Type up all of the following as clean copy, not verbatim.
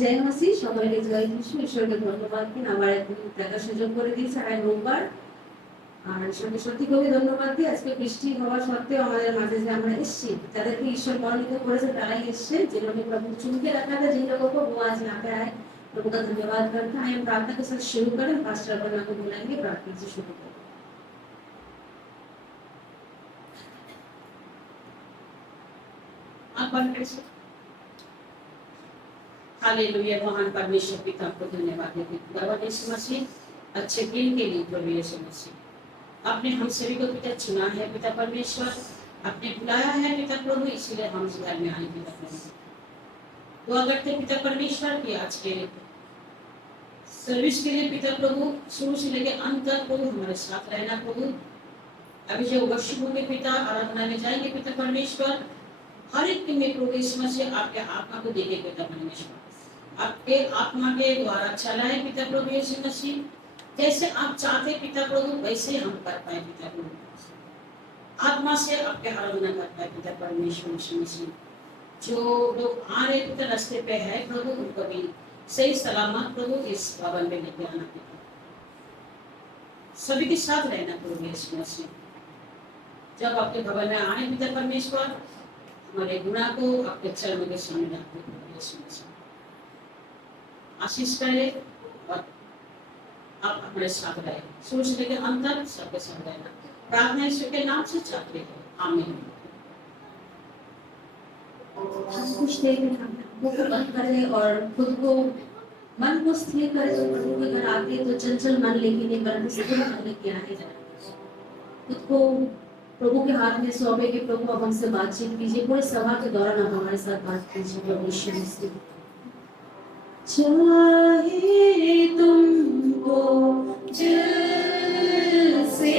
জয় মাসি, সকলকে জয় যিশু। ঈশ্বরকে ধন্যবাদ দিন আমার একদিন দেখার সুযোগ করে দিয়েছে আগামী রোববার। আর ঈশ্বরকে সত্যি করে ধন্যবাদ দিই, আজকে বৃষ্টি হওয়া সত্ত্বেও আমাদের মাঝে যে আমরা এসেছি, যাদেরকে ঈশ্বর মনোনীত করেছে তারাই এসছে। जिन्होंने प्रभु चुन के रखा था जिन लोगों को, वो आज यहाँ पे आए। प्रभु का धन्यवाद करते हैं। हम प्रार्थना के साथ शुरू करें। पास्टर बना को बुलाएंगे, प्रार्थना से शुरू करें। आप बंद करिए। हालेलुया। महान परमेश्वर पिता को धन्यवाद देते हैं खुदावंद यीशु मसीह, अच्छे दिन के लिए प्रभु यीशु मसीह, आपने हम सभी को पिता चुना है पिता परमेश्वर, आपने बुलाया है पिता प्रभु, इसीलिए हम इस घर में आए पिता प्रभु। दुआ करते पिता परमेश्वर की आज के सर्विस के लिए पिता प्रभु शुरू से लेकर अंत तक प्रभु हमारे साथ रहना प्रभु। अभी जो वर्षिप होंगे पिता, आराधना में जाएंगे पिता परमेश्वर, हर एक में प्रभु यीशु मसीह आपके आत्मा को देंगे पिता परमेश्वर, आपके आत्मा के द्वारा चलाए पिता प्रभु यीशु मसीह। जैसे आप चाहते पिता प्रभु वैसे हम कर पाए पिता प्रभु, आत्मा से आपके आराधना कर पाए पिता परमेश्वर यीशु मसीह। जो लोग आ रहे पिता रास्ते पे है प्रभु, उनको भी सही सलामत प्रभु इस भवन में लेके आना पिता, सभी के साथ रहना प्रभु यीशु मसीह। जब आपके भवन में आए पिता परमेश्वर, हमारे गुनाह को आपके चरणों के सामने रखते प्रभु यीशु मसीह, आशीष करे और आप हमारे साथ रहे, शुरू से लेकर अंत तक सबके साथ रहना। प्रार्थना यीशु के नाम से चाहते हैं, आमीन। कुछ देर में हम मुख बंद करें और खुद को मन को स्थिर करें। तो प्रभु के घर आते तो चंचल मन लेके नहीं, परंतु स्थिर मन लेके आए जाए। खुद को प्रभु के हाथ में सौंपे कि प्रभु अब हमसे बातचीत कीजिए। पूरे सभा के दौरान आप हमारे साथ बात कीजिए प्रभु यीशु मसीह। चाहे तुमको दिल से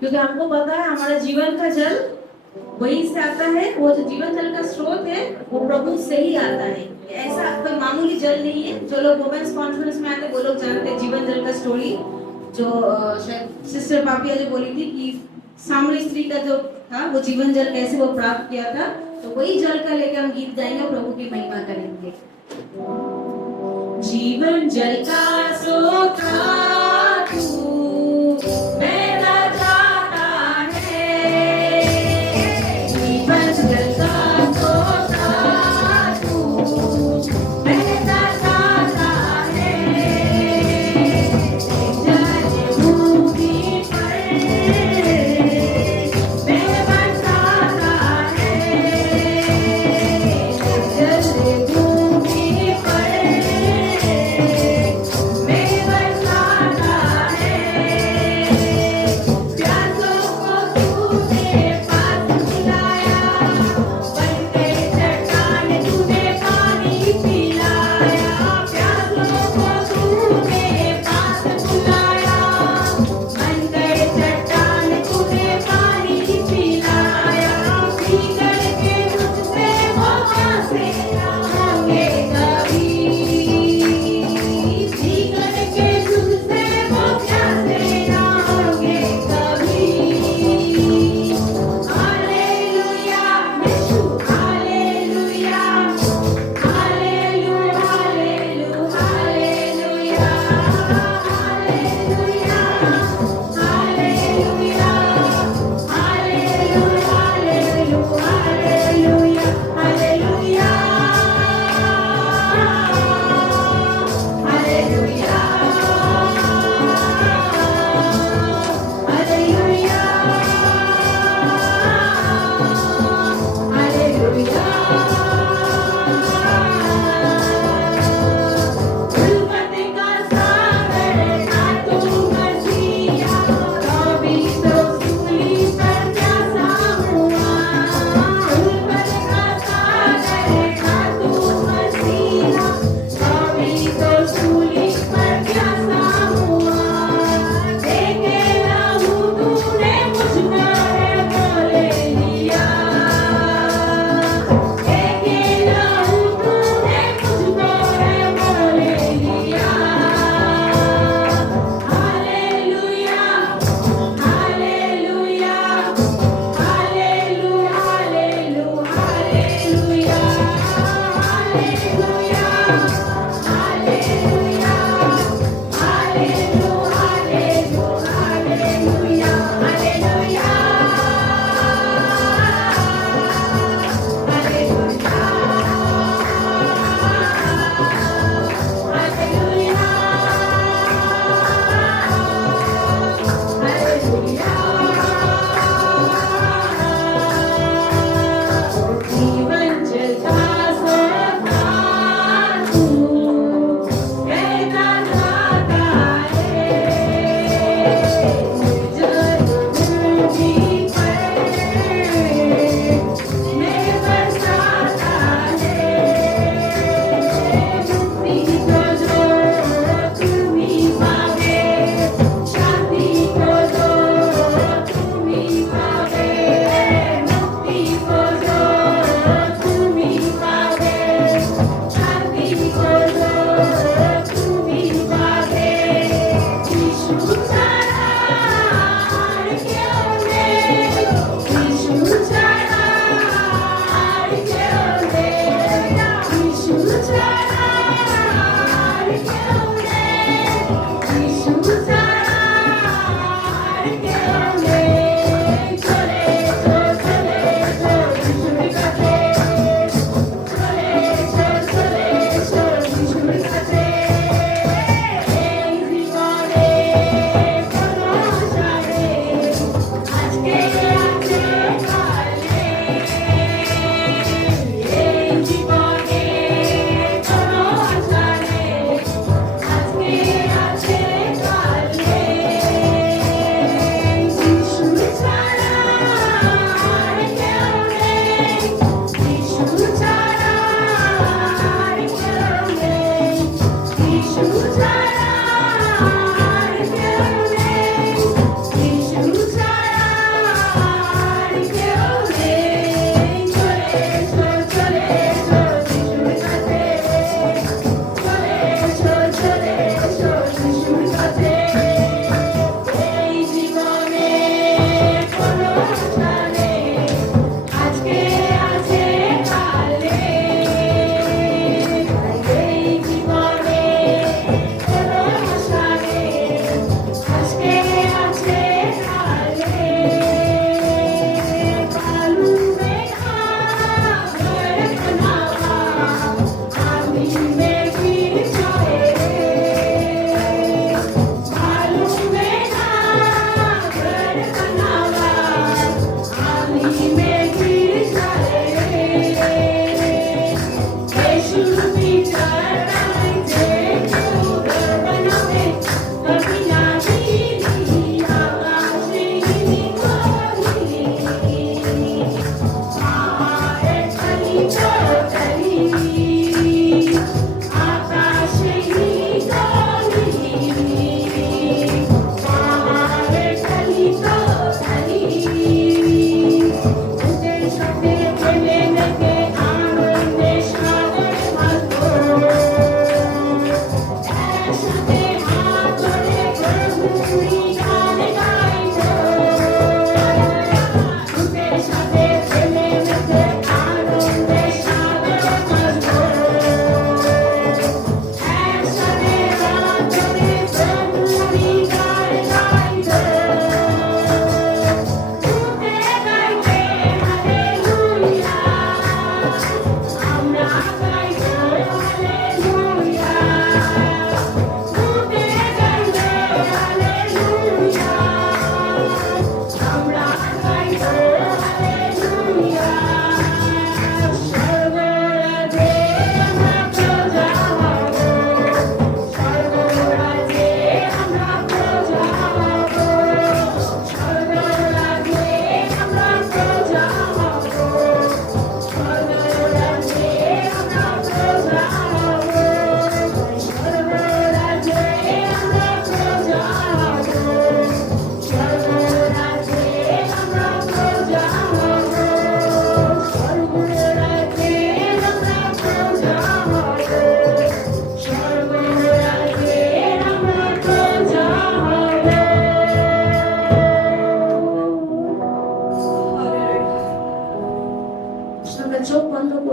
क्योंकि हमको पता है हमारा जीवन का जल वहीं से आता है। वो जो जीवन जल का स्रोत है वो प्रभु से ही आता है। ऐसा कोई मामूली जल नहीं है। जो लोग वुमेन्स कॉन्फ्रेंस में आते वो लोग जानते हैं जीवन जल का स्टोरी, जो शायद सिस्टर पापिया जो बोली थी कि सामरी स्त्री का जो था वो जीवन जल कैसे वो प्राप्त किया था। तो वही जल का लेकर हम गीत गाएंगे और प्रभु की महिमा करेंगे। जीवन जल का स्रोत मैं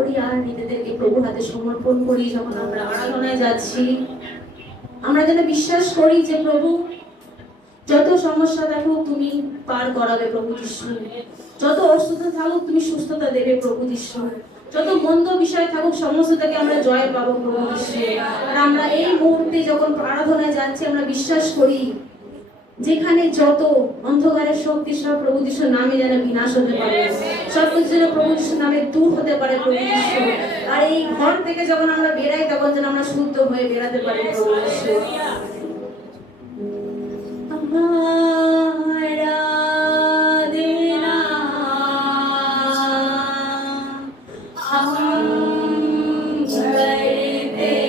করি আর নিজেদেরকে প্রভুর হাতে সমর্পণ করি। যখন আমরা আরাধনায় যাচ্ছি, আমরা যেন বিশ্বাস করি যে প্রভু, যত সমস্যা থাকুক তুমি পার করাবে প্রভু যিশু, যত অসুস্থতা থাকুক তুমি সুস্থতা দেবে প্রভু যিশু, যত মন্দ বিষয় থাকুক সমস্ত থেকে আমরা জয় পাবো প্রভু যিশু। আর আমরা এই মুহূর্তে যখন আরাধনায় যাচ্ছি, আমরা বিশ্বাস করি যেখানে যত অন্ধকারের শক্তি সব প্রভু যিশুর নামে যেন বিনাশ হতে পারে, সব কিছু যেন প্রভু যিশুর নামে দূর হতে পারে প্রভু যিশু। আর এই ঘর থেকে যখন আমরা বেরাই, তখন যেন আমরা শুদ্ধ হয়ে বেরাতে পারি প্রভু যিশু। আরাধনা हम करते हैं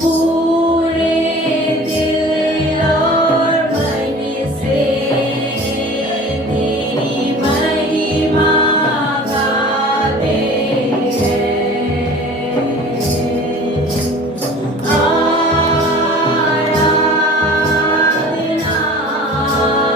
पूरे दिल और मन से, तेरी महिमा गाते हैं। आराधना हम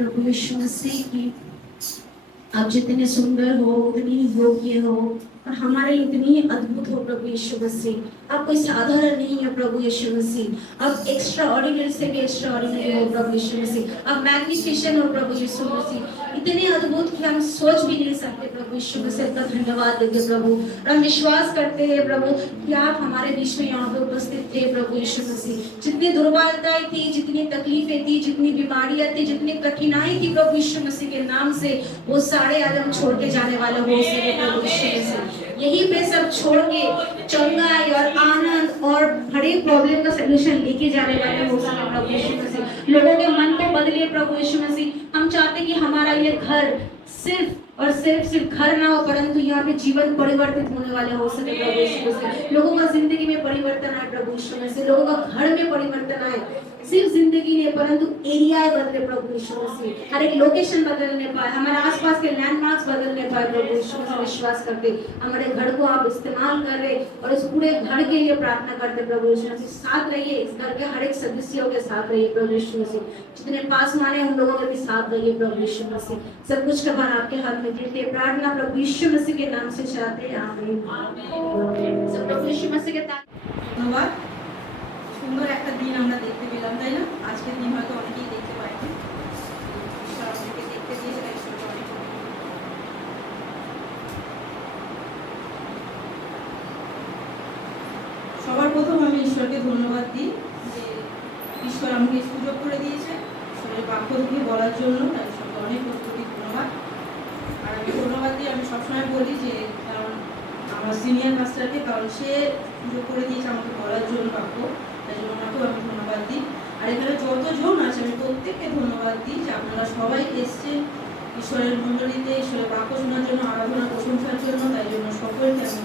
प्रभु यीशु मसीह की आप जितने सुंदर हो, उतनी ही योग्य हो और हमारे लिए इतनी ही अद्भुत हो प्रभु यीशु मसीह। आप कोई साधारण नहीं है प्रभु यीशु मसीह। आप एक्स्ट्रा ऑर्डिनरी से भी एक्स्ट्रा ऑर्डिनरी हो प्रभु यीशु मसीह। आप मैग्निफिकेंट हो प्रभु यीशु मसीह, इतने अद्भुत कि हम सोच भी नहीं सकते प्रभु यीशु मसीह। का धन्यवाद देते प्रभु, और हम विश्वास करते हैं प्रभु कि आप हमारे बीच में यहाँ पे उपस्थित थे प्रभु यीशु मसीह। जितनी दुर्बलताएं थी, जितनी तकलीफें थी, जितनी बीमारियां थी, जितनी कठिनाई थी प्रभु यीशु मसीह के नाम से, वो सारे आज हम छोड़ के जाने वाले हो सके प्रभु यीशु मसीह। यहीं पे सब छोड़ के चंगाई और आनंद और हर एक प्रॉब्लम का सलूशन लेके जाने वाले हो सके प्रभु यीशु मसीह। लोगों के मन को बदले प्रभु यीशु मसीह। हम चाहते कि हमारा ये घर सिर्फ और सिर्फ घर ना हो, परंतु यहाँ पे जीवन परिवर्तित होने वाले हो सके प्रभु यीशु मसीह। लोगों का जिंदगी में परिवर्तन आए प्रभु यीशु मसीह। लोगों का घर में परिवर्तन आए, सिर्फ जिंदगी नहीं परंतु एरिया बदले प्रभु यीशु मसीह। हर एक लोकेशन बदलने पाए, हमारे आसपास के लैंडमार्क्स बदलने पाए प्रभु यीशु मसीह। विश्वास करते हमारे घर को आप इस्तेमाल कर रहे और इस पूरे घर के लिए प्रार्थना करते प्रभु यीशु मसीह। साथ रहिए, इस घर के हर एक सदस्यों के साथ रहिए प्रभु यीशु मसीह। जितने पास माने उन लोगों के भी साथ रहिए प्रभु यीशु मसीह। सब कुछ का भार आपके हाथ में देते प्रार्थना प्रभु यीशु मसीह के नाम से चाहते हैं, आमीन। सब प्रभु यीशु मसीह के ধন্যবাদ। সুন্দর একটা দিন আমরা দেখতে পেলাম, তাই না? আজকের দিন হয়তো অনেকেই দেখতে পায়নি। ঈশ্বর আমাদেরকে দেখতে দিয়েছে, তাই ঈশ্বরকে অনেক ধন্যবাদ। সবার প্রথম আমি ঈশ্বরকে ধন্যবাদ দিই যে ঈশ্বর আমাকে সুযোগ করে দিয়েছে ঈশ্বরের বাক্য থেকে বলার জন্য, তাই ঈশ্বরকে অনেক অত্যধিক ধন্যবাদ। আর আমি ধন্যবাদ দিই, আমি সবসময় বলি যে কারণ আমার সিনিয়র মাস্টারকে, কারণ সে সুযোগ করে দিয়েছে আমাকে বলার জন্য বাক্য, তাই জন্য ওনাকেও আমি ধন্যবাদ দিই। আর এখানে যতজন আছে আমি প্রত্যেককে ধন্যবাদ দিই যে আপনারা সবাই এসছেন ঈশ্বরের মণ্ডলীতে, ঈশ্বরের বাক্য শোনার জন্য, আরাধনা প্রশংসার জন্য, তাই জন্য সকলকে আমি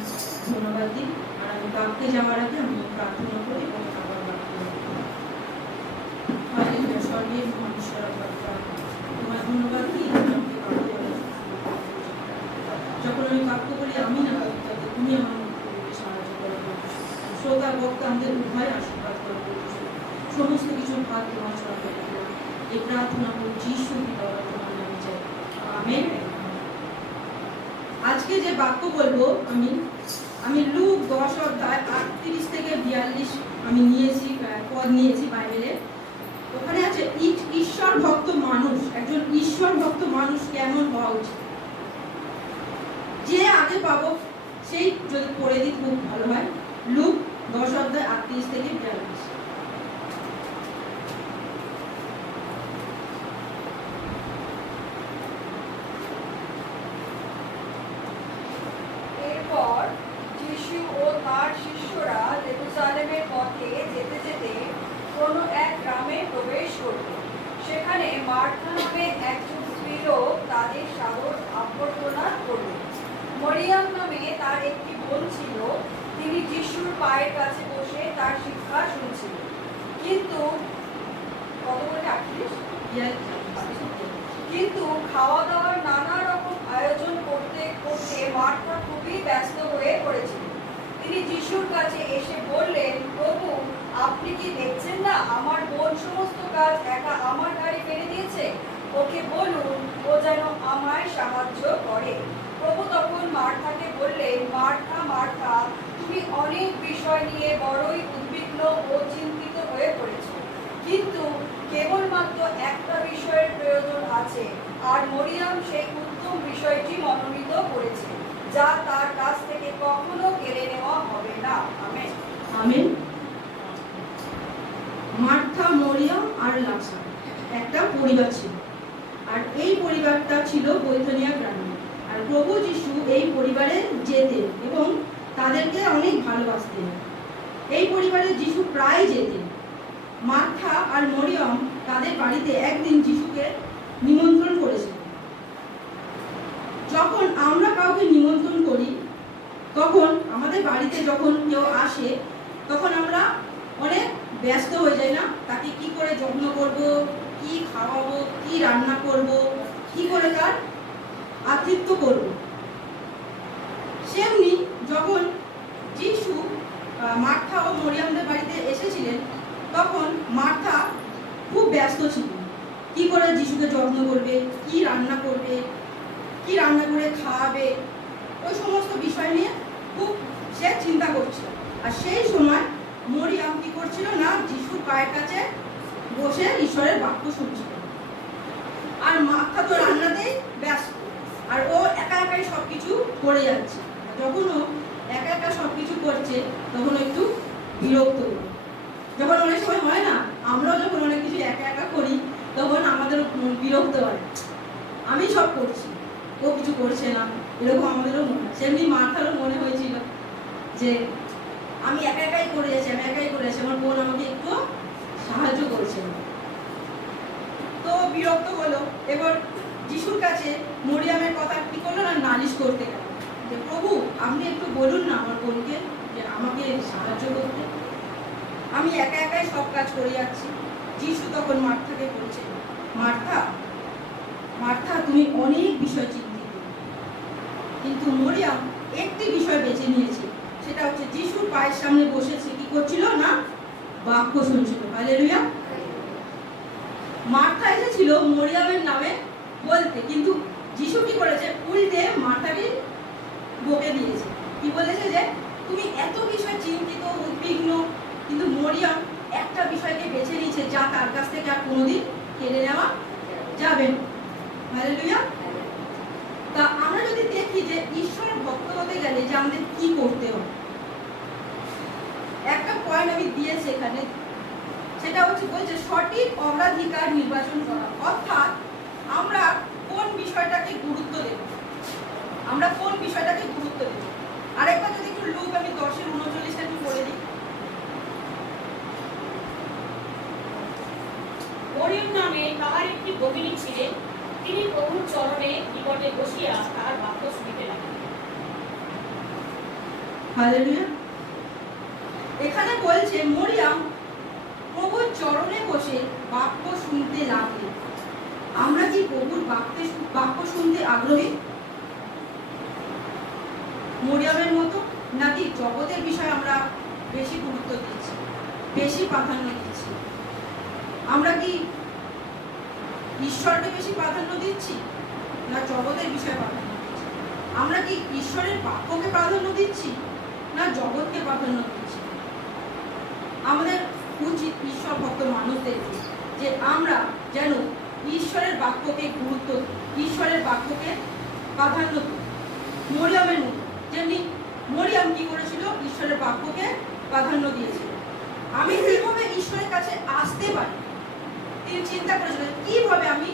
ধন্যবাদ দিই। আর আমি বাক্যে যাওয়ার আগে আমি প্রার্থনা করি এবং আবার বাক্য হালেলুয়া। স্বর্গীয় মহান ঈশ্বর তোমার ধন্যবাদ দিই, তুমি আমাকে বাক্য বলার যখন আমি বাক্য বলি আমি না, তুমি আমার সাহায্য করো। শ্রোতা বক্তা আমাদের উভয় আশীর্বাদ করো, সমস্ত কিছুর ভাগ তোমার সঙ্গে রাখলাম। এই প্রার্থনা করি যিশু তোমার নামে চাই, আমেন। আজকে যে বাক্য বলবো আমি লুক 10 অধ্যায় 38 থেকে 42 আমি নিয়েছি, পদ নিয়েছি বাইবেলে। ওখানে আছে ঈশ্বর ভক্ত মানুষ, একজন ঈশ্বর ভক্ত মানুষ কেমন হওয়া উচিত। যে আগে পাবো সেই যদি পড়ে দিই খুব ভালো হয়। লুক 10 অধ্যায় 38 থেকে 42। এরপর যিশু ও তার শিষ্যরা জেরুজালেমের পথে যেতে যেতে কোনো এক গ্রামে প্রবেশ করল। সেখানে মার্থা নামে একজন স্ত্রীলোক তাদের সাদর অভ্যর্থনা করল। মরিয়াম নামে তার একটি বোন ছিল, তিনি যিশুর পায়ের কাছে বসে তার শিক্ষা শুনছিলেন। কিন্তু কিন্তু খাওয়া দাওয়ার নানা রকম আয়োজন করতে করতে মার্থা খুবই ব্যস্ত হয়ে পড়েছিল। তিনি যিশুর কাছে এসে বললেন, প্রভু, আপনি কি দেখছেন না আমার বোন সমস্ত কাজ একা আমার ঘাড়ে ফেলে দিয়েছে? ওকে বলুন ও যেন আমায় সাহায্য করে। প্রভু তখন মার্থাকে বললেন, মার্থা মার্থা, তুমি অনেক বিষয় নিয়ে বড়ই উদ্বিগ্ন ও চিন্তিত হয়ে পড়েছ, কিন্তু কেবলমাত্র একটা বিষয়ের প্রয়োজন আছে, আর মরিয়াম সেই উত্তম বিষয়টি মনোনীত করেছে, যা তার কাছ থেকে কখনো কেড়ে নেওয়া হবে না। Amen, amen. মার্থা, মরিয়াম আর লাজার একটা পরিবার ছিল, আর এই পরিবারটা ছিল বৈথনিয়া গ্রামে। আর প্রভু যিশু এই পরিবারে যেতেন এবং তাদেরকে অনেক ভালোবাসতেন। এই পরিবারে যিশু প্রায় যেতেন। মার্থা আর মরিয়ম তাদের বাড়িতে একদিন যিশুকে নিমন্ত্রণ করেছিল। যখন আমরা কাউকে নিমন্ত্রণ করি, তখন আমাদের বাড়িতে যখন কেউ আসে, তখন আমরা অনেক ব্যস্ত হয়ে যাই না? তাকে কি করে যত্ন করব, কি খাওয়াবো, কি রান্না করব, কি করে তার আতিথ্য করব। সেমনি যখন যিশু মার্থা ও মরিয়ামদের বাড়িতে এসেছিলেন, তখন মার্থা খুব ব্যস্ত ছিল কি করে যিশু যিশুকে যত্ন করবে, কি রান্না করবে, কি রান্না করে খাওয়াবে, ওই সমস্ত বিষয় নিয়ে খুব সে চিন্তা করছিল। আর সেই সময় মরিয়াম কি করছিল না, যিশুর পায়ের কাছে বসে ঈশ্বরের বাক্য শুনছিল। আর মাথা তো রান্নাতেই ব্যস্ত, আর ও একা একাই সবকিছু করে যাচ্ছে। যখন ও একা একা সবকিছু করছে তখন একটু বিরক্ত হলো। যখন অনেক সময় হয় না, আমরাও যখন অনেক কিছু একা একা করি তখন আমাদের বিরক্ত হয়, আমি সব করছি ও কিছু করছে না, এরকম আমাদেরও মনে হয়। সেমনি মার্থারও মনে হয়েছিল যে আমি একা একাই করে যাচ্ছি, আমি একাই করে যাচ্ছি, আমার বোন আমাকে একটু সাহায্য করছে না। তো বিরক্ত হলো। এবার যিশুর কাছে মরিয়ামের কথা কি করলো না, নালিশ করতে গেল যে প্রভু আপনি একটু বলুন না আমার বোনকে যে আমাকে সাহায্য করতে, আমি একা একাই সব কাজ করে যাচ্ছি। যিশু তখন মার্থাকে বলছে, মার্থা মার্থা তুমি অনেক বিষয় চিন্তিত, কিন্তু মরিয়াম একটি বিষয় বেছে নিয়েছে, সেটা হচ্ছে যিশুর পায়ের সামনে বসেছে কি করছিল না, বাক্য শুনছিল। হালেলুয়া। মার্থা এসেছিল মরিয়ামের নামে বলতে, কিন্তু যিশু কি করেছে, উল্টে মার্থাকে বকে দিয়েছে। কি বলেছে যে তুমি এত বিষয় চিন্তিত উদ্বিগ্ন, কিন্তু মরিয়াম একটা বিষয়কে বেছে নিয়েছে যা তার কাছ থেকে আর কোনোদিন কেড়ে নেওয়া যাবে না। হালেলুয়া। তা আমরা যদি দেখি যে ঈশ্বর ভক্ত হতে গেলে যে আমাদের কি করতে হবে, একটা পয়েন্ট আমি দিয়েছি এখানে, সেটা হচ্ছে বলছে সঠিক অগ্রাধিকার নির্বাচন করা। অর্থাৎ আমরা কোন বিষয়টাকে গুরুত্ব দেব, আমরা কোন বিষয়টাকে গুরুত্ব দেব। আরেকবার যদি একটু লুক আমি 10:39 একটু বলে দিই। মরিয়ম নামে তাহার একটি ভগিনী ছিলেন, তিনি প্রভুর চরণে নিকটে বসিয়া তাহার বাক্য শুনিতে লাগিলেন। হালেলুয়া। এখানে বলছে মরিয়াম প্রভুর চরণে বসে বাক্য শুনতে লাগলেন। আমরা কি প্রভুর বাক্য শুনতে আগ্রহী মরিয়ামের মতো, নাকি জগতের বিষয়ে আমরা বেশি গুরুত্ব দিচ্ছি, বেশি প্রাধান্য দিচ্ছি? আমরা কি ঈশ্বরকে বেশি প্রাধান্য দিচ্ছি না জগতের বিষয়ে প্রাধান্য দিচ্ছি? আমরা কি ঈশ্বরের বাক্যকে প্রাধান্য দিচ্ছি না জগৎকে প্রাধান্য দিচ্ছি? আমাদের উচিত ঈশ্বর ভক্ত মানুষদেরকে যে আমরা যেন ঈশ্বরের বাক্যকে গুরুত্ব দিই, ঈশ্বরের বাক্যকে প্রাধান্য দিই। মরিয়ামের মতো, যেমনি মরিয়াম কি করেছিল, ঈশ্বরের বাক্যকে প্রাধান্য দিয়েছিল। আমি কিভাবে ঈশ্বরের কাছে আসতে পারি, তিনি চিন্তা করেছিলেন কিভাবে আমি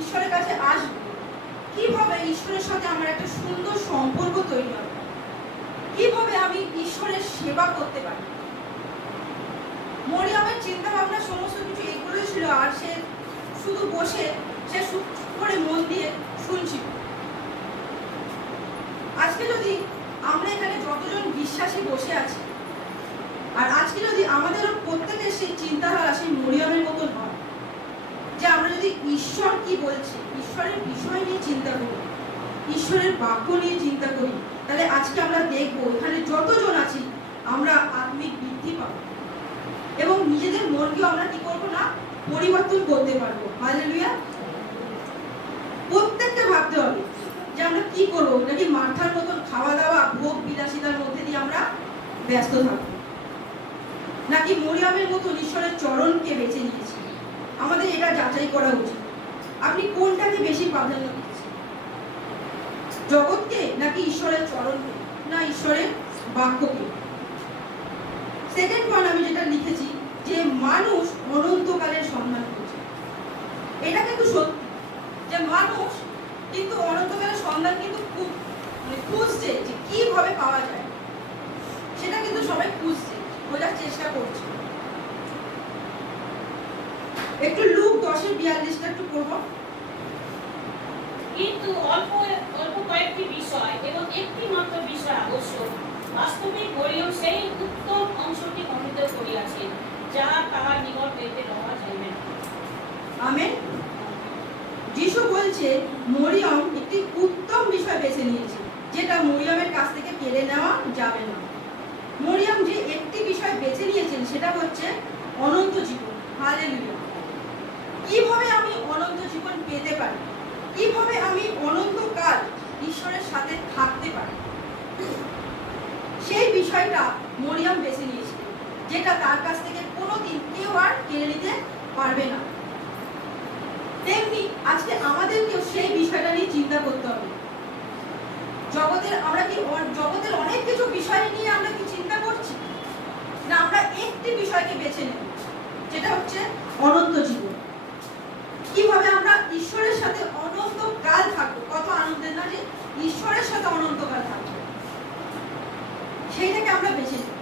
ঈশ্বরের কাছে আসবো, কিভাবে ঈশ্বরের সাথে আমার একটা সুন্দর সম্পর্ক তৈরি হবে, কিভাবে আমি ঈশ্বরের সেবা করতে পারি। মরিয়ামের চিন্তা ভাবনা সমস্ত কিছু এগুলোই ছিল। আর সে শুধু বসে সে করে মন দিয়ে শুনছিল। আজকে যদি আমরা এখানে যতজন বিশ্বাসী বসে আছি, আর আজকে যদি আমাদেরও প্রত্যেকের সেই চিন্তাধারা সেই মরিয়ামের মতন হয় যে আমরা যদি ঈশ্বর কি বলছে, ঈশ্বরের বিষয় নিয়ে চিন্তা করি, ঈশ্বরের বাক্য নিয়ে চিন্তা করি, তাহলে আজকে আমরা দেখবো এখানে যতজন আছি আমরা আত্মিক বৃদ্ধি পাবো এবং নিজেদের মনকেও আমরা কি করবো না, পরিবর্তন করতে পারবো। হালেলুয়া। প্রত্যেককে ভাবতে হবে যে আমরা কি করবো, নাকি মাথার মতন খাওয়া দাওয়া ভোগ বিলাসিতার মধ্যে দিয়ে আমরা ব্যস্ত থাকবো, নাকি মরিয়ামের মতন ঈশ্বরের চরণকে বেছে নিয়েছি। আমাদের এটা যাচাই করা উচিত। আপনি কোনটাকে বেশি প্রাধান্য দিচ্ছেন, জগৎকে নাকি ঈশ্বরের চরণকে, না ঈশ্বরের বাক্যকে? সেকেন্ড পয়েন্ট আমি যেটা লিখেছি যে মানুষ অনন্তকালের সন্ধান করছে। এটা কিন্তু সত্যি যে মানুষ কিন্তু অনন্তকালের সন্ধান কিন্তু খুব খুঁজছে যে কিভাবে পাওয়া যায়, সেটা কিন্তু সবাই খুঁজছে, খোঁজার চেষ্টা করছে। একটু লুক 10:42 একটু পড়বো। কিন্তু অল্প অল্প কয়েকটি বিষয় এবং একটি মাত্র বিষয় আবশ্যক। বাস্তবিক মরিয়ম সেই উত্তম অংশটি মনোনীত করিয়াছেন, যাহা তাহার নিকট হইতে লওয়া যাইবে না। আমেন। যিশু বলছে মরিয়ম একটি উত্তম বিষয় বেছে নিয়েছে, যেটা মরিয়মের কাছ থেকে কেড়ে নেওয়া যাবে না। মরিয়ম যে একটি বিষয় বেছে নিয়েছেন সেটা হচ্ছে অনন্ত জীবন। হালেলুয়া। কিভাবে আমি অনন্ত জীবন পেতে পারি, কিভাবে আমি অনন্তকাল ঈশ্বরের সাথে থাকতে পারি, সেই বিষয়টা মরিয়ম বেছে নিয়েছিল, যেটা তার কাছ থেকে কোনোদিন কেউ আর কেড়ে নিতে পারবে না। তেমনি আজকে আমাদেরকেও সেই বিষয়টা নিয়ে চিন্তা করতে হবে। জগতের অনেক কিছু বিষয় নিয়ে আমরা কি চিন্তা করছি, না আমরা একটি বিষয়কে বেছে নেব, যেটা হচ্ছে অনন্ত জীবন। কিভাবে আমরা ঈশ্বরের সাথে অনন্তকাল থাকবো। কত আনন্দের না যে ঈশ্বরের সাথে অনন্তকাল থাকবো, সেইটাকে আমরা বেছে নিই।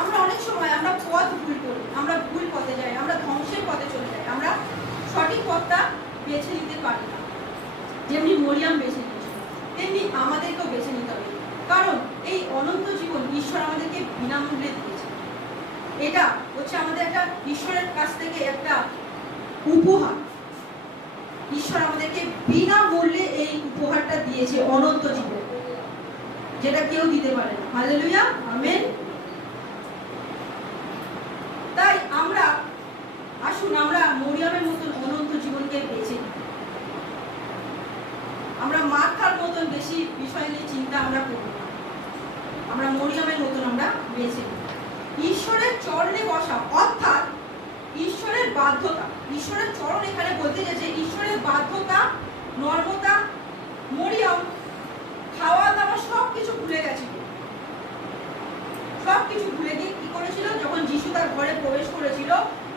আমরা অনেক সময় আমরা পথ ভুল করি, আমরা ভুল পথে যাই, আমরা ধ্বংসের পথে চলে যাই, আমরা সঠিক পথটা বেছে নিতে পারি না। যেমনি মরিয়ম বেছে নিয়েছিল, তেমনি আমাদেরকেও বেছে নিতে হবে। কারণ এই অনন্ত জীবন ঈশ্বর আমাদেরকে বিনামূল্যে দিয়েছে। এটা হচ্ছে আমাদের একটা ঈশ্বরের কাছ থেকে একটা উপহার। ঈশ্বর আমাদেরকে বিনামূল্যে এই উপহারটা দিয়েছে, অনন্ত জীবন, যেটা কেউ দিতে পারে না। Hallelujah, amen. তাই আমরা আসুন আমরা মরিয়মের মতন অনন্ত জীবনকে বেছে নিই। আমরা মার্থার মতন বেশি বিষয় নিয়ে চিন্তা আমরা করব না, আমরা মরিয়মের মতন আমরা বেছে নিই। ঈশ্বরের চরণে বসা অর্থাৎ ঈশ্বরের বাধ্যতা। ঈশ্বরের চরণ এখানে বলতে গেছে ঈশ্বরের বাধ্যতা, নর্মতা। মরিয়ম খাওয়া দাওয়া সবকিছু ভুলে গেছিল, সবকিছু ভুলে গিয়ে কি করেছিল, যখন যিশু তার ঘরে প্রবেশ করেছিল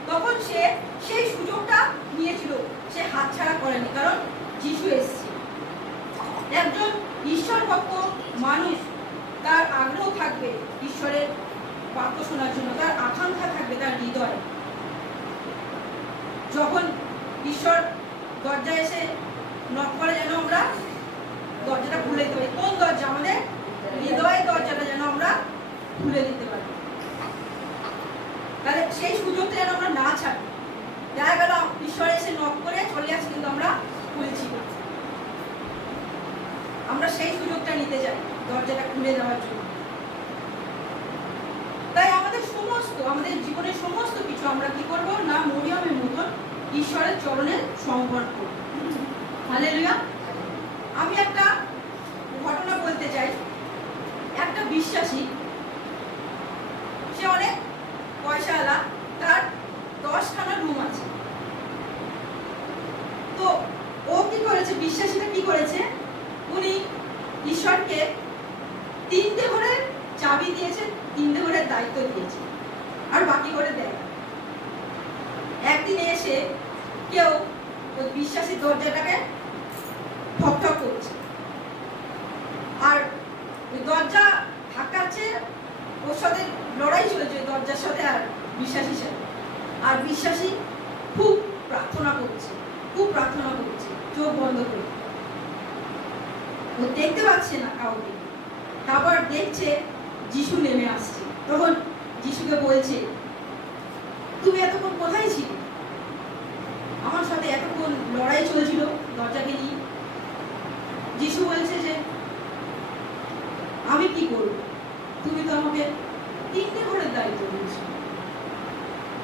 তখন সে সেই সুযোগটা নিয়েছিল, সে হাতছাড়া করেনি। কারণ যিশু এসেছে। একজন ঈশ্বর ভক্ত মানুষ, তার আগ্রহ থাকবে ঈশ্বরের বাক্য শোনার জন্য, তার আকাঙ্ক্ষা থাকবে তার হৃদয়ে। যখন ঈশ্বর দরজায় এসে নক করে, যেন আমরা দরজাটা খুলে দিতে পারি। কোন দরজা? আমাদের হৃদয়ের দরজাটা যেন আমরা খুলে দিতে পারি। তাহলে সেই সুযোগটা যেন আমরা না ছাড়ি। দেখা গেল ঈশ্বর এসে নক করে চলে আসে, কিন্তু আমরা খুলছি না। আমরা সেই সুযোগটা নিতে চাই, দরজাটা খুলে দেওয়ার জন্য। তাই আমাদের জীবনের সমস্ত কিছু আমরা কি করব না, মরিয়মের মতন ঈশ্বরের চরণে সমর্পণ করব। হালেলুয়া। আমি একটা ঘটনা বলতে চাই। একটা বিশ্বাসী, সে অনেক পয়সাওয়ালা, তার 10খানা রুম আছে। তো ও কি করেছে, বিশ্বাসীটা কি করেছে, উনি ঈশ্বরকে 3টে ঘরের চাবি দিয়েছে, 3টে ঘরের দায়িত্ব দিয়েছে, আর বাকি ঘরে দেয়। একদিন এসে কেউ ওই বিশ্বাসী দরজাটাকে ঠক ঠক করছে, আর ওই দরজা ধাক্কাচ্ছে, ওর সাথে লড়াই চলেছে দরজার সাথে আর বিশ্বাসীর সাথে। আর বিশ্বাসী খুব প্রার্থনা করছে, চোখ বন্ধ করে। ও দেখতে পাচ্ছে না কাউকে। তারপর দেখছে যিশু নেমে আসছে। তখন যিশুকে বলছে, তুমি এতক্ষণ কোথায় ছিলে? আমার সাথে এতক্ষণ লড়াই চলেছিল দরজাকে নিয়ে। যিশু বলছে যে আমি কি করব, তুমি তো আমাকে 3টে ঘরের দায়িত্ব দিয়েছো,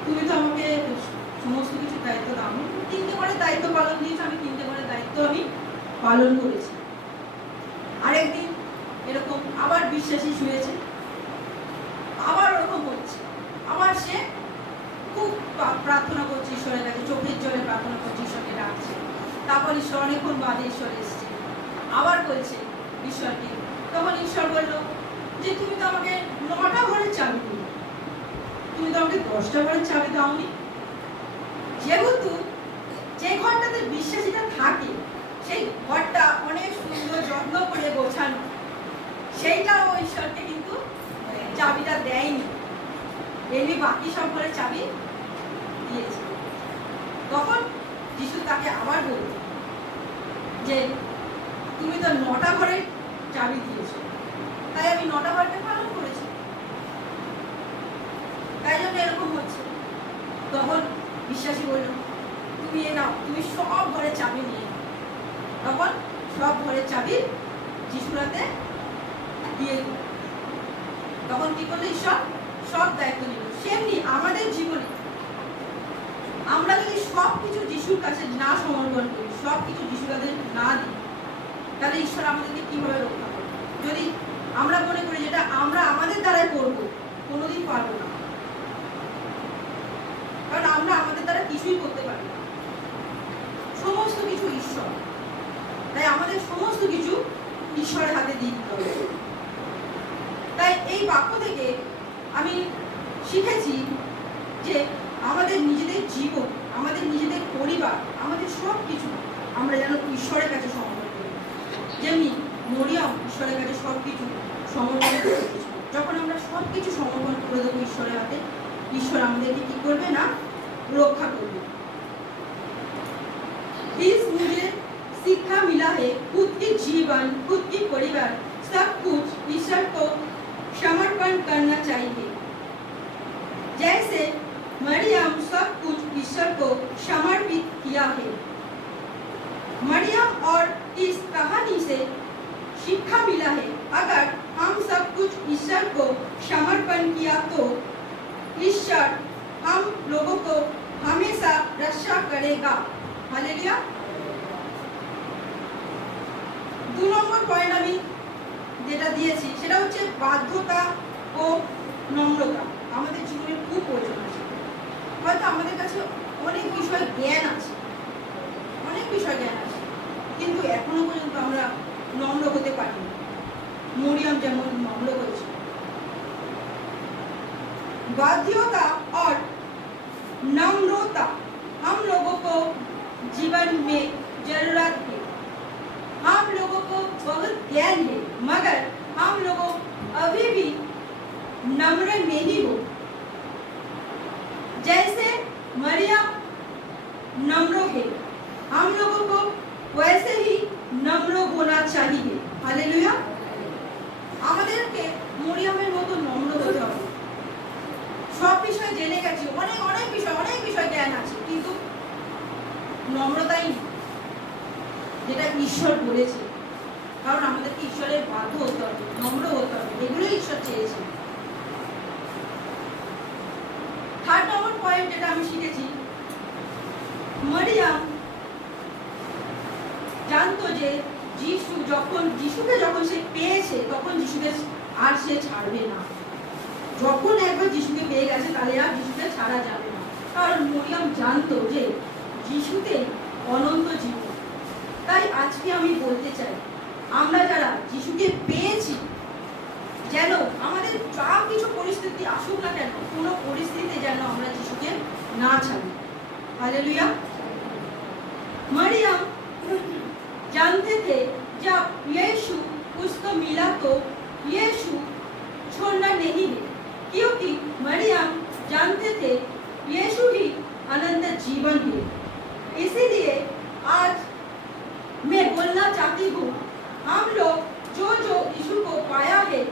তুমি তো আমাকে সমস্ত কিছু দায়িত্ব দাও। 3টে ঘরের দায়িত্ব পালন দিয়েছো, আমি 3টে ঘরের দায়িত্ব আমি পালন করেছি। আরেকদিন এরকম আবার বিশ্বাসী শুয়েছে, আবার ওরকম হচ্ছে। আবার সে খুব প্রার্থনা করছে ঈশ্বরের কাছে, চোখের জলে প্রার্থনা করছে, ঈশ্বরকে ডাকছে। তারপর ঈশ্বর অনেকক্ষণ বাদে ঈশ্বর এসছে, আবার বলছে ঈশ্বরকে। তখন ঈশ্বর বলল যে তুমি তো আমাকে 9টা ঘরের চাবি দিলে, তুমি তো আমাকে 10টা ঘরের চাবি দাওনি। যেহেতু যে ঘরটাতে বিশ্বাসীটা থাকে সেই ঘরটা অনেক সুন্দর যত্ন করে গোছানো, সেইটাও ঈশ্বরকে কিন্তু চাবিটা দেয়নি, এমনি বাকি সব ঘরের চাবি দিয়েছে। তখন যিশু তাকে আবার বলল যে তুমি তো 9টা ঘরের চাবি দিয়েছো, তাই আমি 9টা ঘরকে পালন করেছি, তাই জন্য এরকম হচ্ছে। তখন বিশ্বাসী বলল তুমি নাও, তুমি সব ঘরের চাবি নিয়ে নাও। তখন সব ঘরের চাবি যিশুর হাতে দিয়ে দিল। তখন কি করলো, ঈশ্বর সব দায়িত্ব নিল। সেমনি আমাদের জীবনে আমরা যদি সব কিছু যিশুর কাছে না সমর্পণ করি, সব কিছু যিশুর কাছে না দিই, তাহলে ঈশ্বর আমাদেরকে কিভাবে রক্ষা করবে? যদি আমরা মনে করি যেটা আমরা আমাদের দ্বারাই করবো, কোনোদিন পারবো না, কারণ আমরা আমাদের দ্বারা কিছুই করতে পারি না। সমস্ত কিছু ঈশ্বর, তাই আমাদের সমস্ত কিছু ঈশ্বরের হাতে দিয়ে দিতে হবে। তাই এই বাক্য থেকে আমি শিখেছি যে আমাদের নিজেদের জীবন, আমাদের নিজেদের পরিবার, আমাদের সব কিছু আমরা যেন ঈশ্বরের কাছে সমর্পণ করি। যেমনি মরিয়ম ঈশ্বরের কাছে সব কিছু সমর্পণ করে দিয়েছিল। যখন আমরা সব কিছু সমর্পণ করে দেবো ঈশ্বরের হাতে, ঈশ্বর আমাদেরকে কি করবে না, रक्षा करबे। इस मुझे शिक्षा मिला है, खुद की जीवन, खुद की परिवार, सब कुछ ईश्वर को समर्पण करना चाहिए। जैसे मरियम सब कुछ ईश्वर को समर्पित किया है। मरियम और इस कहानी से शिक्षा मिला है, अगर हम सब कुछ ईश्वर को समर्पण किया तो ईश्वर हम लोगों को हमेशा रक्षा करेगा। हालेलुया। 2 নম্বর পয়েন্ট আমি যেটা দিয়েছি সেটা হচ্ছে বাধ্যতা ও নম্রতা। আমাদের জীবনে খুব প্রয়োজন আছে। হয়তো আমাদের কাছে অনেক বিষয় জ্ঞান আছে, কিন্তু এখনো পর্যন্ত আমরা নম্র হতে পারিনি। মরিয়ম যেমন নম্র হয়েছে। बाध्यता और नम्रता हम लोगों को जीवन में जरूरत है। हम लोगों को बहुत ज्ञान है, मगर हम लोग अभी भी नम्र नहीं हो। जैसे मरियम नम्र है, हम लोगों को वैसे ही नम्र होना चाहिए। हालेलुया। আমাদেরকে মরিয়মের মতো নম্র হতে হবে। সব বিষয় জেনে গেছি, অনেক বিষয় জ্ঞান আছে, কিন্তু নম্রতাই যেটা ঈশ্বর বলেছে। কারণ আমাদেরকে ঈশ্বরের বাধ্য হতে হবে, নম্র হতে হবে, এগুলো ঈশ্বর চেয়েছে। 3 নম্বর পয়েন্ট যেটা আমি শিখেছি, মরিয়ম জানতো যে যিশুকে যখন সে পেয়েছে তখন যিশুকে আর সে ছাড়বে না। যখন একবার যিশুকে পেয়ে গেছে তাহলে আর যিশুকে ছাড়া যাবে না। কারণ মরিয়ম জানতো যে যিশুতে অনন্ত জীবন। তাই আজকে আমি বলতে চাই, আমরা যারা যিশুকে পেয়েছি, যেন আমাদের যা কিছু পরিস্থিতি আসুক না কেন, কোনো পরিস্থিতিতে যেন আমরা যিশুকে না ছাড়ি। हालेलुया। मरियम जानते थे जब यीशु उसको मिला तो यीशु छोड़ना नहीं है, क्योंकि मरियम जानते थे यीशु ही अनंत जीवन है। इसीलिए आज मैं बोलना चाहती हूँ, हम लोग जो यीशु को पाया है,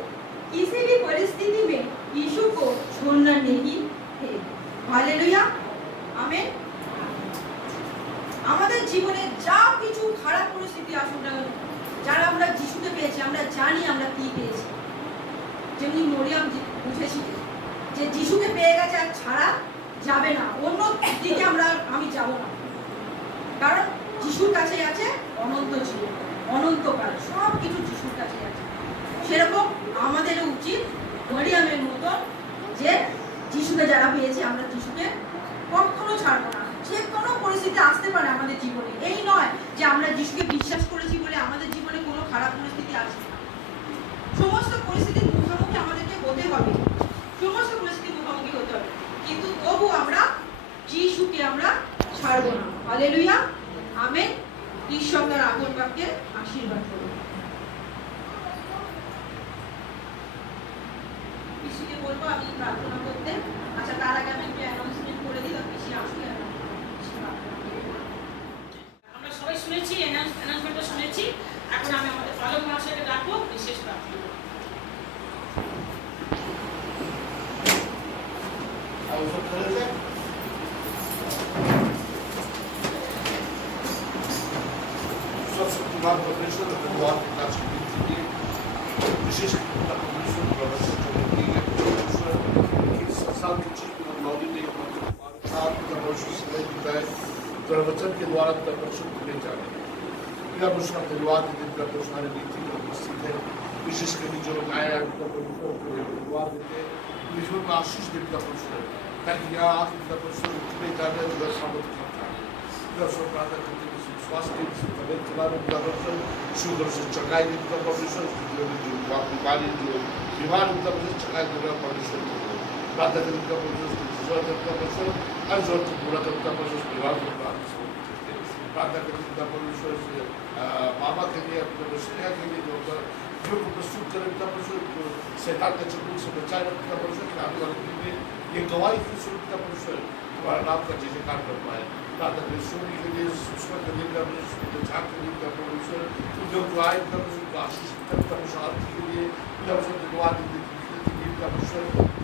किसी भी परिस्थिति में यीशु को छोड़ना नहीं है। हालेलुया। आमेन। আমাদের জীবনে যা কিছু খারাপ পরিস্থিতি আসুক না, যারা আমরা যিশুকে পেয়েছি, আমরা জানি আমরা কি পেয়েছি। যেমনি মরিয়ম বুঝেছি যে যিশুকে পেয়ে গেছে, আর ছাড়া যাবে না, অন্য দিকে আমি যাব না, কারণ যিশুর কাছে আছে অনন্ত জীবন, অনন্তকাল, সব কিছু যিশুর কাছে আছে। সেরকম আমাদেরও উচিত মরিয়মের মতো যে যিশুকে যারা পেয়েছে, আমরা যিশুকে কখনো ছাড়বো না। যে কোনো পরিস্থিতি আসতে পারে আমাদের জীবনে, এই নয় যে আমরা যিশুকে বিশ্বাস করেছি বলে আমাদের জীবনে কোনো খারাপ পরিস্থিতি আসবে না। সমস্ত পরিস্থিতির মুখোমুখি আমাদেরকে হতে হবে, সমস্ত পরিস্থিতির মুখোমুখি হতে হবে, কিন্তু তবু আমরা যিশুকে আমরা ছাড়বো না। হালেলুয়া। আমেন। ঈশ্বর তার আপন বাক্যে আশীর্বাদ করুন। পিসিকে বলবো আমি প্রার্থনা করতে। আচ্ছা, তার আগে আমি একটু অ্যানাউন্সমেন্ট করে দিই, পিসি আসলে আমরা সবাই শুনেছি, অ্যানাউন্সমেন্টটা শুনেছি। এখন আমি আমাদের পালক মহাশয়কে ডাকবো বিশেষ প্রার্থনা। বিশেষ salve o título do Maurício, तेरे वचन के द्वारा पिता परमेश्वर तुम्हें जाने पिता परमेश्वर अपने विवाद के दिन पिता परमेश्वर हमारे नीति में उपस्थित है विशेष कर जो लोग आए हैं पिता परमेश्वर को विवाद देते हैं विश्व में आशीष दे पिता परमेश्वर ताकि यहाँ आके पिता परमेश्वर तुम्हें जाने जो सामर्थ करता है पिता परमेश्वर प्रार्थना करते हैं विश्वास के तबियत चला रहे पिता परमेश्वर शुगर से चढ़ाई दे पिता परमेश्वर जो बीमारी जो बीमार पिता परमेश्वर चढ़ाई देगा परमेश्वर प्रार्थना करते पिता परमेश्वर पिता परमेश्वर हर जरूरत को पूरा करता परमेश्वर परिवार को प्रार्थना करते पिता परमेश्वर से मामा के लिए अपने स्नेहा के लिए जो प्रस्तुत करें पिता परमेश्वर शैतान के चक्कर से बचाए रखें पिता परमेश्वर कि आने वाले दिन में ये गवाही की स्वरूप पिता परमेश्वर तुम्हारा नाम का जय जयकार कर पाए प्रार्थना करें सोनी के लिए सुषमा के लिए पिता परमेश्वर झाक के लिए पिता परमेश्वर जो आए पिता परमेश्वर आशीष पिता परमेश्वर आरती के लिए पिता परमेश्वर धन्यवाद पिता परमेश्वर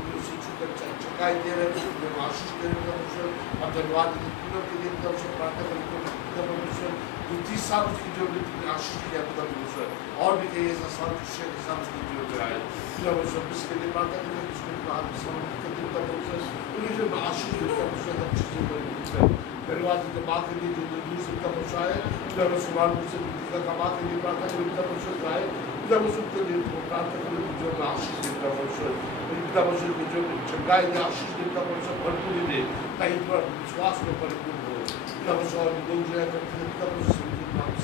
चकाई दे रहे हैं आशीष दे रहे हैं परमेश्वर अब धन्यवाद पूरा के लिए पिता परमेश्वर प्रार्थना करें पिता परमेश्वर जो 30 साल उसकी जो आशीष किया पिता परमेश्वर और भी कई ऐसा साल खुशियों के साथ उसकी जीवन में आए पिता परमेश्वर इसके लिए प्रार्थना करें उसको समर्पित करते पिता परमेश्वर उन्हें जो आशीष दे पिता परमेश्वर अच्छी जीवन धन्यवाद देते माँ के लिए जो दूर से पिता परमेश्वर आए पिता परमेश्वर रूप से माँ के लिए प्रार्थना करें पिता परमेश्वर आए पिता परमेश्वर के लिए प्रार्थना करें जो आशीष दे पिता परमेश्वर पिता परमेश्वर को जो चंगाई दे आशीष दे पिता परमेश्वर भरपूरी दे ताकि विश्वास में परिपूर्ण हो पिता परमेश्वर लोग जो है करते हैं पिता परमेश्वर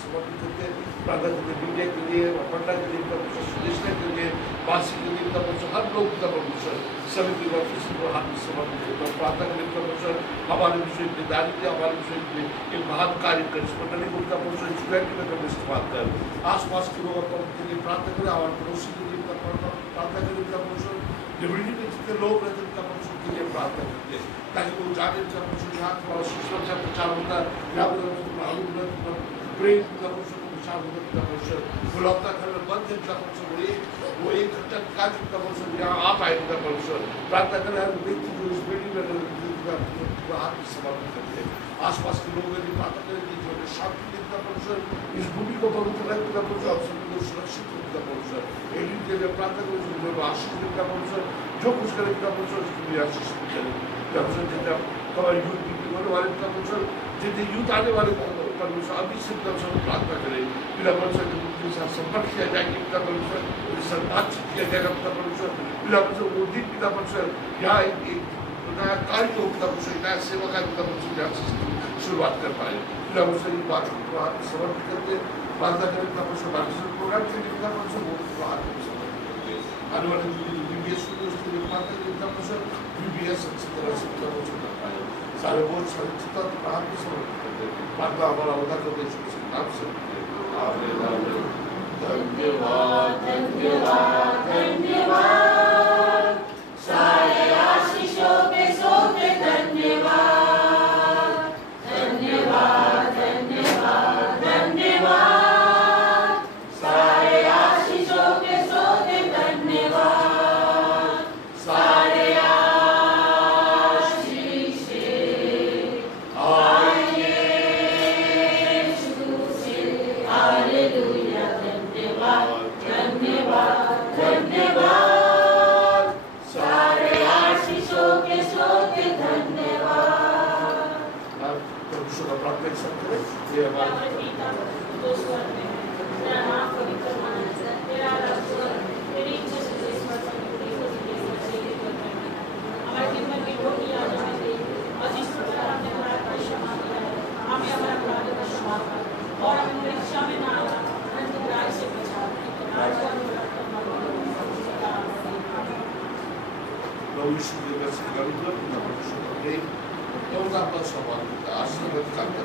समर्पित करते हैं प्रार्थना करते मीडिया के लिए पटना के लिए पिता परमेश्वर सुदेशना के लिए वासी के लिए पिता परमेश्वर हर लोग पिता परमेश्वर सभी की ऑफिस को हाथ में समर्पित करते हैं प्रार्थना करें पिता परमेश्वर हमारे विश्वविद्यालय के हमारे विश्वविद्यालय एक महान कार्य कर इस मंडली को पिता परमेश्वर स्टूडेंट में इस्तेमाल कर आसपास के लोगों के लिए प्रार्थना करें हमारे पड़ोसी के लिए प्रार्थना करें पिता परमेश्वर लिबर्टी में जितने लोग रहते हैं पिता परमेश्वर के लिए प्रार्थना करते हैं ताकि वो जाने पिता परमेश्वर यहाँ थोड़ा सुरक्षा प्रचार होता है यहाँ पर प्रेम पिता परमेश्वर को प्रचार होता है पिता परमेश्वर वो लौटता घर में बंद है पिता परमेश्वर वो एक घंटा निकाल के पिता परमेश्वर यहाँ आ पाए पिता परमेश्वर प्रार्थना करें हर व्यक्ति जो इस बेटी में हाथ में समर्पित करते हैं आसपास के लोगों की प्रार्थना करें कि जो शांति दे पिता परमेश्वर इस भूमि को पवित्र रहे पिता परमेश्वर आप सभी को सुरक्षित हो पिता परमेश्वर एलिन के लिए प्रार्थना करें जो आशीष दे पिता परमेश्वर जो कुछ करे पिता परमेश्वर उसके लिए आशीष करें पिता परमेश्वर जितना हमारे यूथ होने वाले पिता परमेश्वर जितने यूथ आने वाले परमेश्वर अभी से पिता परमेश्वर कार्य करें पिता परमेश्वर के साथ संपर्क किया जाएगा पिता परमेश्वर उनके साथ बातचीत किया जाएगा पिता परमेश्वर वो दिन पिता परमेश्वर यहाँ एक नया कार्य हो पिता परमेश्वर नया सेवा का पिता परमेश्वर यहाँ से शुरुआत कर पाए पिता परमेश्वर ये बात को हाथ में समर्पित करके प्रार्थना करें पिता परमेश्वर मार्गदर्शन प्रोग्राम के लिए पिता परमेश्वर वो हाथ में समर्पित करके आने वाले बीबीएस उसके लिए प्रार्थना करें पिता परमेश्वर बीबीएस अच्छी तरह से पिता परमेश्वर कर पाए सारे बहुत सारी चिंता हाथ में समर्पित करते प्रार्थना हमारा होता करते नाम से धन्यवाद धन्यवाद धन्यवाद सारे आशीषों के सोते धन्यवाद धन्यवाद धन्यवाद धन्यवाद सारे आशीषों के सोते धन्यवाद सारे आशीषें आएंगे यीशु से हालेलुया धन्यवाद धन्यवाद धन्यवाद सारे आशीषों के सोते धन्यवाद परमेश्वर का प्रार्थना कर सकते हैं ये हमारे पिता जो स्वर्ग में है तेरा नाम पवित्र माना जाए तेरा राज्य आए तेरी इच्छा से जैसे स्वर्ग में पूरी होती है वैसे ही पृथ्वी पर भी हमारे दिन भर की रोटी आज हमें दे और जिस प्रकार हमने हमारा परीक्षा मांगा है हमें हमारा अपराध का क्षमा कर और हमें परीक्षा में ना आना परंतु बुराई से बचा राज्य और प्रभु यीशु के दर्शन करूंगा पिता परमेश्वर का प्रेम और आपका स्वाभाविक आशीर्वाद करता